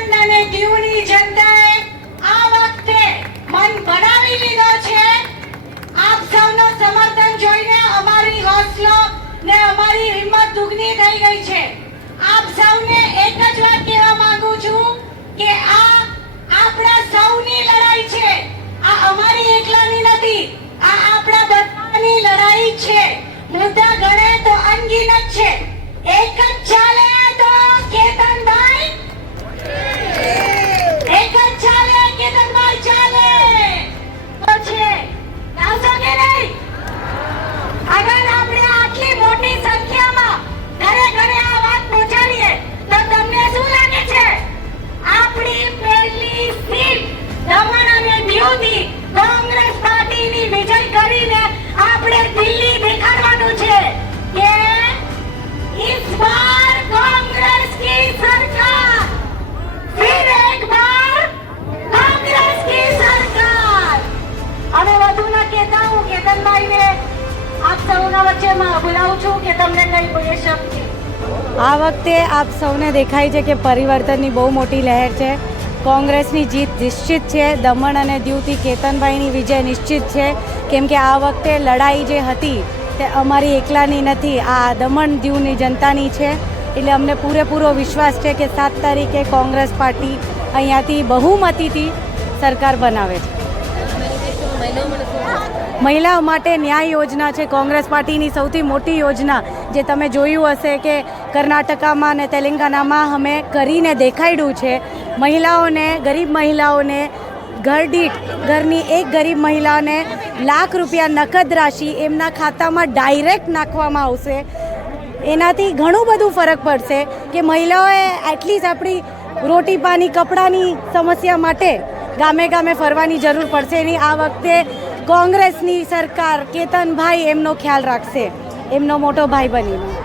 આણંદ અને દીવની જનતાએ આ વખતે મન બનાવી લીધો છે. આપ સૌનો સમર્થન જોઈને અમારી હોસલો ને અમારી હિંમત દુગની થઈ ગઈ છે. આપ સૌને એક જ વાત કહેવા માંગુ છું કે આ આપણા સૌની લડાઈ છે. આ અમારી એકલાની નથી. આ આપણા બધાની લડાઈ છે. મુદ્દા ગણે તો અનગિનત છે. એક જ ચાલ આ વખતે આપ સૌને દેખાય છે કે પરિવર્તનની બહુ મોટી લહેર છે. કોંગ્રેસની જીત નિશ્ચિત છે. દમણ અને દીવથી કેતનભાઈની વિજય નિશ્ચિત છે. કેમ કે આ વખતે લડાઈ જે હતી તે અમારી એકલાની નથી. આ દમણ દીવની જનતાની છે. એટલે અમને પૂરેપૂરો વિશ્વાસ છે કે સાત તારીખે કોંગ્રેસ પાર્ટી અહીંયાથી બહુમતીથી સરકાર બનાવે છે. મહિલાઓ માટે ન્યાય યોજના છે. કોંગ્રેસ પાર્ટીની સૌથી મોટી યોજના જે તમે જોયું હશે કે કર્ણાટકામાં અને તેલંગાનામાં અમે કરીને દેખાડ્યું છે. મહિલાઓને, ગરીબ મહિલાઓને ઘર દીઠ, ઘરની એક ગરીબ મહિલાને લાખ રૂપિયા નકદ રાશિ એમના ખાતામાં ડાયરેક્ટ નાખવામાં આવશે. એનાથી ઘણું બધું ફરક પડશે કે મહિલાઓએ એટલીસ્ટ આપણી રોટી પાણી, કપડાની સમસ્યા માટે ગામે ગામે ફરવાની જરૂર પડશે. નહીં આ વખતે કોંગ્રેસની સરકાર કેતનભાઈ એમનો ખ્યાલ રાખશે. એમનો મોટો ભાઈ બનીને.